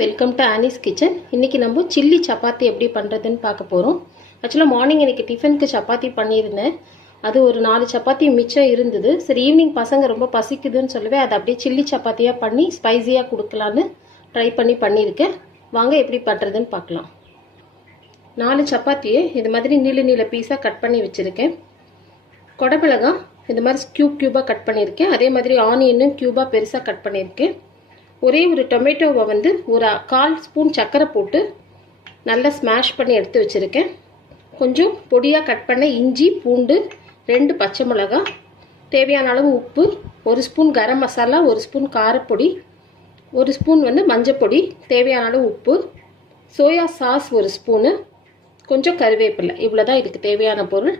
Welcome to Annie's kitchen. இன்றைக்கி நம்ம chilli chapati எப்படி பண்ணுறதுன்னு பார்க்க போகிறோம். ஆக்சுவலாக மார்னிங் எனக்கு டிஃபனுக்கு சப்பாத்தி பண்ணியிருந்தேன். அது ஒரு 4 சப்பாத்தி மிச்சம் இருந்தது. சரி, ஈவினிங் பசங்க ரொம்ப பசிக்குதுன்னு சொல்லவே அதை அப்படியே சில்லி சப்பாத்தியாக பண்ணி ஸ்பைஸியாக கொடுக்கலான்னு ட்ரை பண்ணியிருக்கேன். வாங்க எப்படி பண்ணுறதுன்னு பார்க்கலாம். 4 சப்பாத்தியை இது மாதிரி நீள பீஸாக கட் பண்ணி வச்சுருக்கேன். கொடமிளகாய் இது மாதிரி க்யூபாக கட் பண்ணியிருக்கேன். அதே மாதிரி ஆனியனும் க்யூபாக பெருசாக கட் பண்ணியிருக்கேன். ஒரே ஒரு டொமேட்டோவை வந்து ஒரு 1/4 ஸ்பூன் சர்க்கரை போட்டு நல்லா ஸ்மாஷ் பண்ணி எடுத்து வச்சுருக்கேன். கொஞ்சம் பொடியாக கட் பண்ண இஞ்சி, பூண்டு, 2 பச்சை மிளகாய், தேவையான அளவு உப்பு, 1 spoon garam masala, 1 spoon காரப்பொடி, 1 spoon வந்து மஞ்சப்பொடி, தேவையான அளவு உப்பு, சோயா சாஸ் 1 ஸ்பூனு, கொஞ்சம் கருவேப்பிலை. இவ்வளோ தான் இதுக்கு தேவையான பொருள்.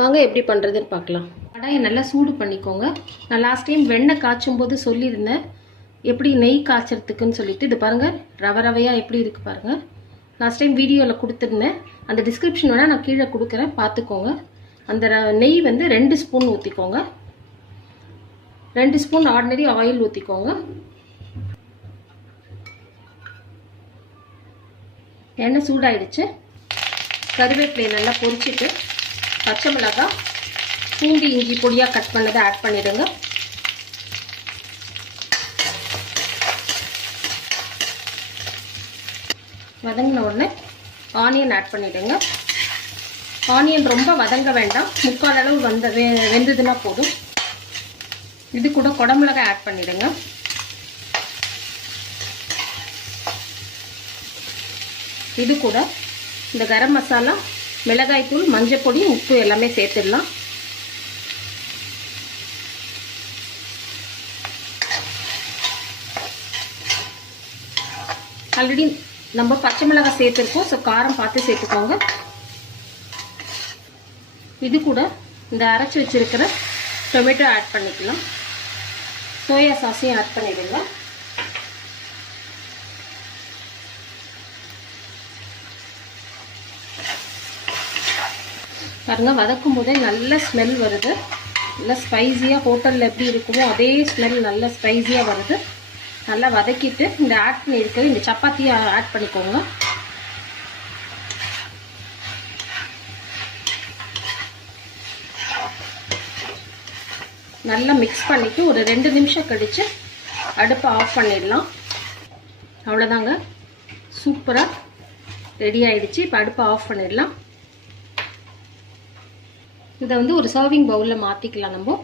வாங்க எப்படி பண்ணுறதுன்னு பார்க்கலாம். கடாயை நல்லா சூடு பண்ணிக்கோங்க. நான் லாஸ்ட் டைம் வெண்ணெய் காய்ச்சும் போது சொல்லியிருந்தேன் எப்படி நெய் காய்ச்சறதுக்குன்னு சொல்லிட்டு. இது பாருங்கள், ரவையாக எப்படி இருக்குது பாருங்கள். லாஸ்ட் டைம் வீடியோவில் கொடுத்துருந்தேன். அந்த டிஸ்கிரிப்ஷன் வேணால் நான் கீழே கொடுக்குறேன், பார்த்துக்கோங்க. அந்த நெய் வந்து 2 ஸ்பூன் ஊற்றிக்கோங்க. 2 ஸ்பூன் ஆர்டினரி ஆயில் ஊற்றிக்கோங்க. எண்ணெய் சூடாயிடுச்சு. கருவேப்பிலையை நல்லா பொரிச்சிட்டு பச்சை மிளகாய், பூண்டு, இஞ்சி பொடியாக கட் பண்ணதை ஆட் பண்ணிடுங்க. வதங்கின உடனே ஆனியன் ஆட் பண்ணிவிடுங்க. ஆனியன் ரொம்ப வதங்க வேண்டாம், 3/4 அளவு வெந்ததுன்னா போதும். இது கூட குடமிளகாய் ஆட் பண்ணிவிடுங்க. இது கூட இந்த கரம் மசாலா, மிளகாய்த்தூள், மஞ்சப்பொடி, உப்பு எல்லாமே சேர்த்துடலாம். ஆல்ரெடி நம்ம பச்சை மிளகாய் சேர்த்துருக்கோம், ஸோ காரம் பார்த்து சேர்த்துக்கோங்க. இது கூட இந்த அரைச்சி வச்சிருக்கிற டொமேட்டோ ஆட் பண்ணிக்கலாம். சோயா சாஸையும் ஆட் பண்ணிடுங்க. பாருங்க, வதக்கும் போதே நல்ல ஸ்மெல் வருது. நல்லா ஸ்பைஸியாக ஹோட்டலில் எப்படி இருக்குமோ அதே ஸ்மெல் நல்ல ஸ்பைஸியாக வருது. நல்லா வதக்கிட்டு இந்த ஆட் பண்ணியிருக்கிற இந்த சப்பாத்தியை ஆட் பண்ணிக்கோங்க. நல்லா மிக்ஸ் பண்ணிவிட்டு ஒரு 2 நிமிஷம் கழித்து அடுப்பை ஆஃப் பண்ணிடலாம். அவ்வளோதாங்க, சூப்பராக ரெடி ஆகிடுச்சு. இப்போ அடுப்பை ஆஃப் பண்ணிடலாம். இதை வந்து ஒரு சர்விங் பவுலில் மாற்றிக்கலாம் நம்ம.